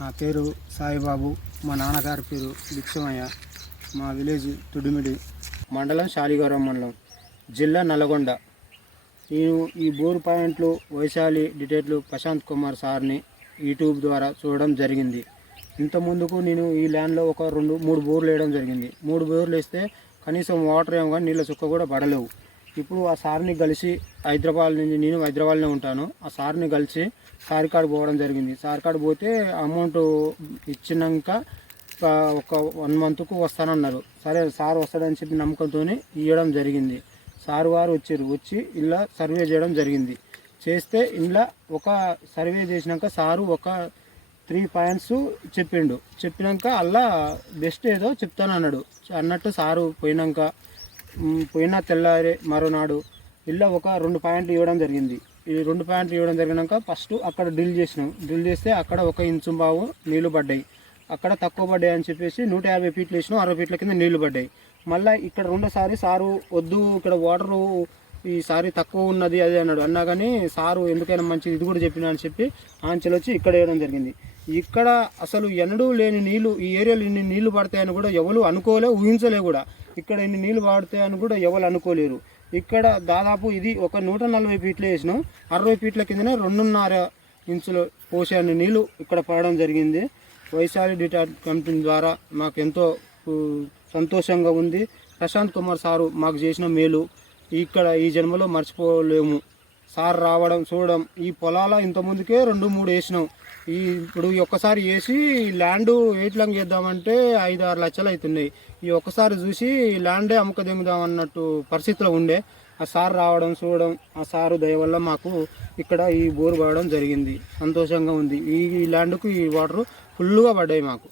నా పేరు సాయిబాబు. మా నాన్నగారి పేరు భిక్షమయ్య మా విలేజ్ తుడిమిడి మండలం శాలిగౌరవం మండలం జిల్లా నల్గొండ నేను ఈ బోర్ పాయింట్లు వైశాలి డిటేట్లు ప్రశాంత్ కుమార్ సార్ని యూట్యూబ్ ద్వారా చూడడం జరిగింది. ఇంత ముందుకు నేను ఈ ల్యాండ్లో ఒక రెండు మూడు బోర్లు వేయడం జరిగింది. మూడు బోర్లు వేస్తే కనీసం వాటర్ ఏమో కానీ నీళ్ళ చుక్క కూడా పడలేవు. ఇప్పుడు ఆ సార్ని కలిసి హైదరాబాద్ నుంచి నేను హైదరాబాద్లో ఉంటాను. ఆ సార్ని కలిసి సార్ కాడ పోవడం జరిగింది. సార్ కాడ పోతే అమౌంట్ ఇచ్చినాక ఒక- ఒక వన్ మంత్కు వస్తానన్నారు. సరే సార్ వస్తాడని చెప్పి నమ్మకంతో ఇవ్వడం జరిగింది. సార్ వారు వచ్చారు. వచ్చి ఇలా సర్వే చేయడం జరిగింది. చేస్తే ఇలా ఒక సర్వే చేసినాక సారు ఒక త్రీ పాయింట్స్ చెప్పిండు. చెప్పినాక అలా బెస్ట్ ఏదో చెప్తానన్నాడు. అన్నట్టు సారు పోయినాక పోయిన తెల్లారే మరోనాడు ఇలా ఒక రెండు పాయింట్లు ఇవ్వడం జరిగింది. ఈ రెండు పాయింట్లు ఇవ్వడం జరిగినాక ఫస్ట్ అక్కడ డ్రిల్ చేసినాం. డ్రిల్ చేస్తే అక్కడ ఒక ఇంచు బావు నీళ్ళు పడ్డాయి. అక్కడ తక్కువ పడ్డాయి అని చెప్పేసి నూట యాభై ఫీట్లు వేసినాం. అరవై ఫీట్ల కింద నీళ్ళు పడ్డాయి. మళ్ళీ ఇక్కడ రెండోసారి సారు వద్దు ఇక్కడ వాటరు ఈసారి తక్కువ ఉన్నది అది అన్నాడు. అన్నా కానీ సారు ఎందుకైనా మంచిది ఇది కూడా చెప్పినా అని చెప్పి ఆంచెలు వచ్చి ఇక్కడ వేయడం జరిగింది. ఇక్కడ అసలు ఎన్నడూ లేని నీళ్ళు ఈ ఏరియాలో ఇన్ని నీళ్ళు పడతాయని కూడా ఎవరు అనుకోలే ఊహించలే కూడా. ఇక్కడ ఎన్ని నీళ్ళు వాడితే అని కూడా ఎవరు అనుకోలేరు. ఇక్కడ దాదాపు ఇది ఒక నూట నలభై ఫీట్లు వేసినాం అరవై ఫీట్ల కిందనే రెండున్నర ఇంచులు పోసే అన్ని నీళ్ళు ఇక్కడ పడడం జరిగింది. వైశాలి డిటాట్ కంపెనీ ద్వారా మాకు ఎంతో సంతోషంగా ఉంది. ప్రశాంత్ కుమార్ సారు మాకు చేసిన మేలు. ఇక్కడ ఈ జన్మలో మర్చిపోలేము. సార్ రావడం చూడడం ఈ పొలాల ఇంత ముందుకే రెండు మూడు వేసినాం. ఈ ఇప్పుడు ఈ ఒక్కసారి వేసి ల్యాండ్ ఎయిట్లంగ్ చేద్దామంటే ఐదు ఆరు లక్షలు అవుతున్నాయి ఈ ఒక్కసారి చూసి ల్యాండే అమ్మక దింగుదాం అన్నట్టు పరిస్థితిలో ఉండే. ఆ సార్ రావడం చూడడం ఆ సారు దయ వల్ల మాకు ఇక్కడ ఈ బోరు పడడం జరిగింది. సంతోషంగా ఉంది. ఈ ల్యాండ్కు ఈ వాటర్ ఫుల్గా పడ్డాయి మాకు.